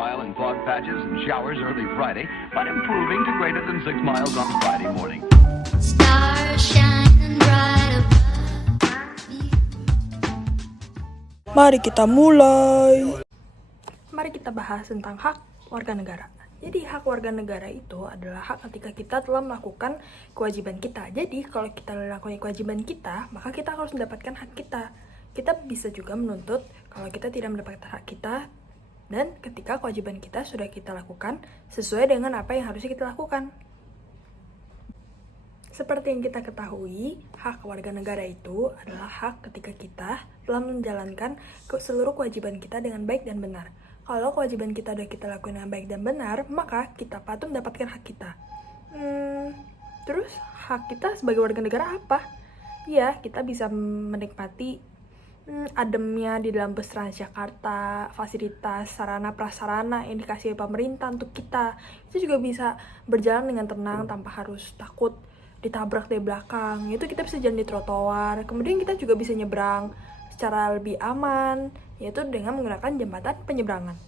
mile in fog patches and showers early Friday, but improving to greater than 6 miles on Friday morning. Stars shining bright Mari kita mulai. Mari kita bahas tentang hak warga negara. Jadi hak warga negara itu adalah hak ketika kita telah melakukan kewajiban kita. Jadi kalau kita melakukan kewajiban kita, maka kita harus mendapatkan hak kita. Kita bisa juga menuntut kalau kita tidak mendapatkan hak kita, dan ketika kewajiban kita sudah kita lakukan sesuai dengan apa yang harusnya kita lakukan. Seperti yang kita ketahui, hak warga negara itu adalah hak ketika kita telah menjalankan seluruh kewajiban kita dengan baik dan benar. Kalau kewajiban kita udah kita lakukan dengan baik dan benar, maka kita patut mendapatkan hak kita. Terus hak kita sebagai warga negara apa? Ya, kita bisa menikmati ademnya di dalam bus Transjakarta, fasilitas sarana prasarana yang dikasih pemerintah untuk kita. Itu juga bisa berjalan dengan tenang tanpa harus takut ditabrak dari belakang. Itu kita bisa jalan di trotoar. Kemudian kita juga bisa nyebrang secara lebih aman, yaitu dengan menggunakan jembatan penyeberangan.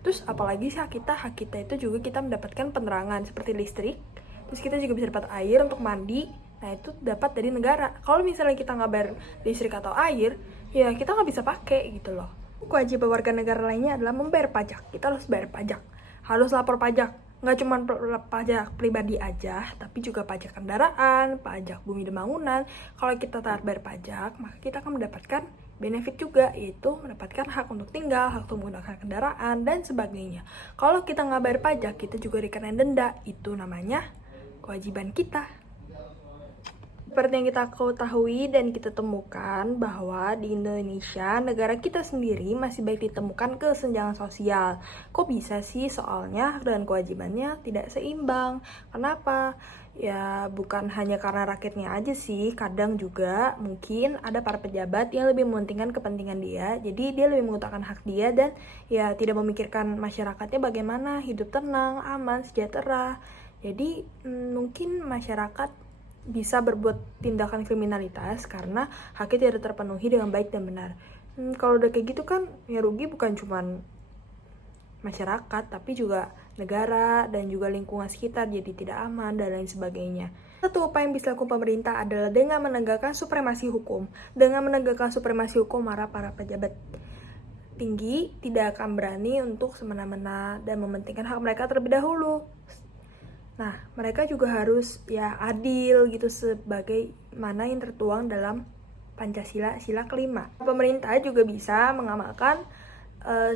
Terus apalagi sih hak kita itu juga kita mendapatkan penerangan seperti listrik. Terus kita juga bisa dapat air untuk mandi. Nah itu dapat dari negara. Kalau misalnya kita nggak bayar listrik atau air, ya kita nggak bisa pakai gitu loh. Kewajiban warga negara lainnya adalah membayar pajak. Kita harus bayar pajak, harus lapor pajak. Nggak cuma pajak pribadi aja, tapi juga pajak kendaraan, pajak bumi dan bangunan. Kalau kita taat bayar pajak, maka kita akan mendapatkan benefit juga, yaitu mendapatkan hak untuk tinggal, hak untuk menggunakan kendaraan, dan sebagainya. Kalau kita nggak bayar pajak, kita juga dikenain denda. Itu namanya kewajiban kita. Seperti yang kita ketahui dan kita temukan bahwa di Indonesia, negara kita sendiri masih banyak ditemukan kesenjangan sosial. Kok bisa sih? Soalnya hak dan kewajibannya tidak seimbang. Kenapa? Ya bukan hanya karena rakyatnya aja sih, kadang juga mungkin ada para pejabat yang lebih mementingkan kepentingan dia, jadi dia lebih mengutamakan hak dia dan ya tidak memikirkan masyarakatnya bagaimana hidup tenang, aman, sejahtera. Jadi mungkin masyarakat bisa berbuat tindakan kriminalitas karena haknya tidak terpenuhi dengan baik dan benar. Kalau udah kayak gitu kan ya rugi bukan cuma masyarakat, tapi juga negara dan juga lingkungan sekitar jadi tidak aman dan lain sebagainya. Satu upaya yang bisa dilakukan pemerintah adalah dengan menegakkan supremasi hukum. Dengan menegakkan supremasi hukum, para pejabat tinggi tidak akan berani untuk semena-mena dan mementingkan hak mereka terlebih dahulu. Nah, mereka juga harus ya adil gitu sebagai mana yang tertuang dalam Pancasila sila kelima. Pemerintah juga bisa mengamalkan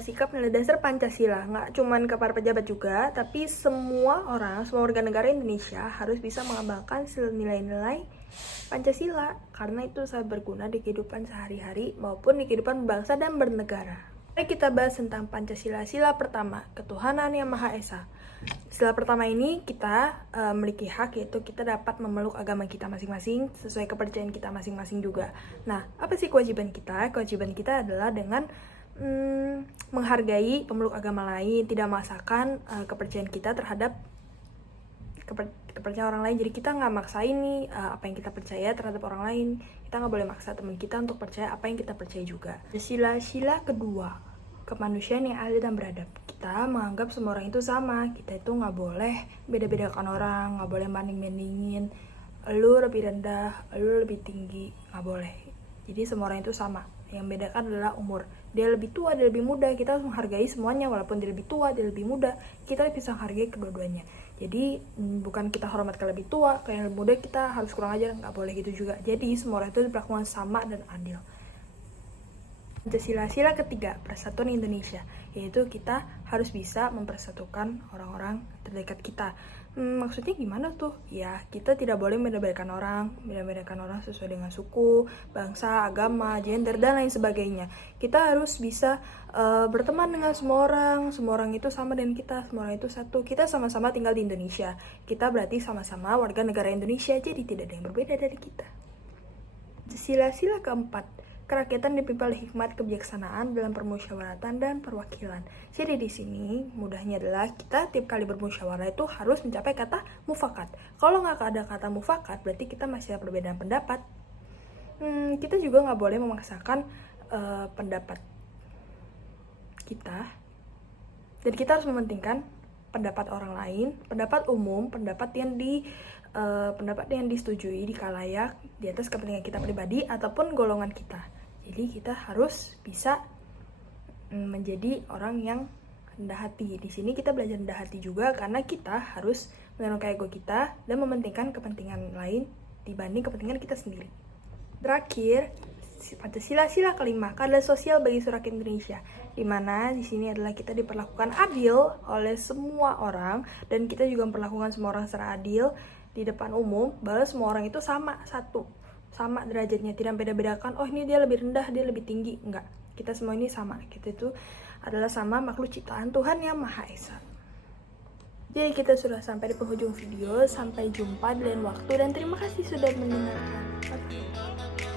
sikap nilai dasar Pancasila, nggak cuman ke para pejabat juga, tapi semua orang, semua warga negara Indonesia harus bisa mengamalkan nilai-nilai Pancasila karena itu sangat berguna di kehidupan sehari-hari maupun di kehidupan bangsa dan bernegara. Mari kita bahas tentang Pancasila. Sila pertama, ketuhanan yang Maha Esa. Sila pertama ini kita memiliki hak, yaitu kita dapat memeluk agama kita masing-masing sesuai kepercayaan kita masing-masing juga. Nah, apa sih kewajiban kita? Kewajiban kita adalah dengan menghargai pemeluk agama lain, tidak memaksakan kepercayaan kita terhadap kepercayaan orang lain. Jadi kita nggak maksain nih apa yang kita percaya terhadap orang lain. Kita nggak boleh maksa teman kita untuk percaya apa yang kita percaya juga. Sila kedua, kemanusiaan yang adil dan beradab. Kita menganggap semua orang itu sama. Kita itu nggak boleh beda-bedakan orang, nggak boleh banding-bandingin. Lu lebih rendah, lu lebih tinggi, nggak boleh. Jadi semua orang itu sama. Yang bedakan adalah umur. Dia lebih tua, dia lebih muda. Kita harus menghargai semuanya, walaupun dia lebih tua, dia lebih muda. Kita bisa menghargai kedua-duanya. Jadi bukan kita hormat ke lebih tua, ke yang lebih muda kita harus kurang ajar, nggak boleh gitu juga. Jadi semua orang itu diperlakukan sama dan adil. Sila ketiga, persatuan Indonesia, yaitu kita harus bisa mempersatukan orang-orang terdekat kita. Maksudnya gimana tuh? Ya, kita tidak boleh membeda-bedakan orang sesuai dengan suku, bangsa, agama, gender, dan lain sebagainya. Kita harus bisa berteman dengan semua orang itu sama dengan kita, semua orang itu satu. Kita sama-sama tinggal di Indonesia. Kita berarti sama-sama warga negara Indonesia, jadi tidak ada yang berbeda dari kita. Sila keempat, kerakyatan dipimpin oleh hikmat kebijaksanaan dalam permusyawaratan dan perwakilan. Jadi di sini mudahnya adalah kita tiap kali bermusyawarah itu harus mencapai kata mufakat. Kalau nggak ada kata mufakat, berarti kita masih ada perbedaan pendapat. Kita juga nggak boleh memaksakan pendapat kita Dan kita harus mementingkan pendapat orang lain, pendapat umum, pendapat yang disetujui di khalayak di atas kepentingan kita pribadi ataupun golongan kita. Jadi kita harus bisa menjadi orang yang rendah hati. Di sini kita belajar rendah hati juga karena kita harus menurunkan ego kita dan mementingkan kepentingan lain dibanding kepentingan kita sendiri. Terakhir, Pancasila kelima, keadilan sosial bagi seluruh rakyat Indonesia, di mana di sini adalah kita diperlakukan adil oleh semua orang dan kita juga memperlakukan semua orang secara adil di depan umum, bahwa semua orang itu sama derajatnya, tidak beda-bedakan, oh ini dia lebih rendah, dia lebih tinggi, enggak. Kita semua ini sama, kita itu adalah sama makhluk ciptaan Tuhan Yang Maha Esa. Jadi kita sudah sampai di penghujung video, sampai jumpa di lain waktu dan terima kasih sudah mendengarkan. Bye-bye.